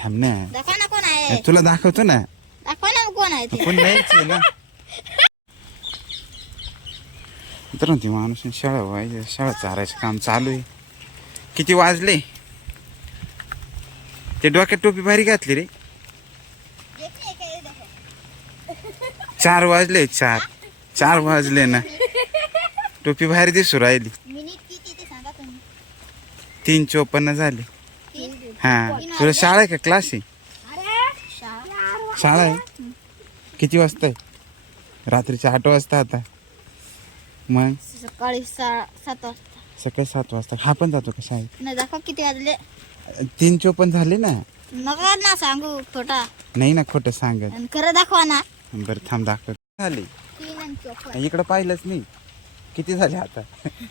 थांब ना. दाखवा ना कोण आहे. तुला दाखवतो ना. दाखवा ना कोण आहे ते. पण नाहीच आहे ना. तर ती माणूस शाळा व्हायचं शाळा चारायचं काम चालू आहे. किती वाजले? ते डोक्यात टोपी भारी घातली रे. दाखवा. चार वाजले चार. चार वाजले ना. टोपी भारी दिसू राहिली. मिनिट किती ते सांगा तुम्ही. तीन चोपन्न झाले. हा. तुला शाळा आहे का? क्लास आहे? शाळा आहे? किती वाजता आहे? रात्रीचे आठ वाजता आता. मग? सकाळी सा- सात वाजता. सकाळी सात वाजता. हा पण जातो का शाळेत? न दाखवा किती वाजले. तीन चोपन्न झाले ना. नका ना सांगू खोटा. नाही ना खोटं सांगत. आणि खरं दाखवा ना. बरं थांब दाखव. झाले? तीन आणि चोपन्न. इकडं पाहिलंच नाही. किती झाले आता?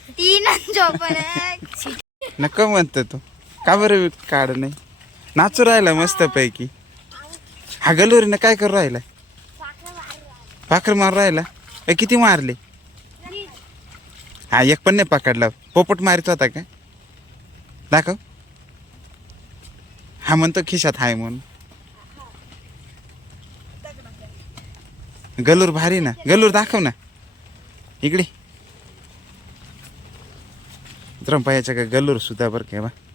तीन आणि चोपन्न. नको म्हणतो तू. का बरं काढ नाही? नाचू राहिला मस्त पैकी हा गलोरीनं काय करू राहिला भाकर मार राहिला? ए, किती मारले? हा एक पण नाही पकडला. पोपट मारित होता का? दाखव. हा म्हणतो खिशात हाय म्हणून. गलूर भारी ना. गलूर दाखव ना. इकडे. रंपायाच्या का गलूर सुद्धा बरं केव्हा बा.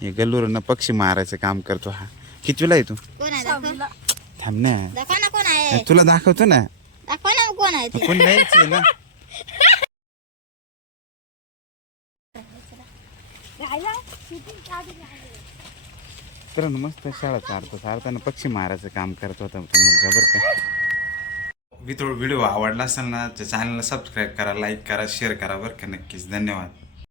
हे गल्लूरनं पक्षी मारायचं काम करतो हा. कितवीला आहे तू? कोण आहे? दाखवा. थांब ना. दाखवा ना कोण आहे. तुला दाखवतो ना. दाखवा ना कोण आहे ते. ना. तर मस्त शाळा चारतो चारताना पक्षी मारायचं काम करत होता तो मुलगा बरं का. मी तो व्हिडिओ आवडला असेल ना तर चॅनलला सबस्क्राईब करा लाईक करा शेअर करा बरं का नक्कीच. धन्यवाद.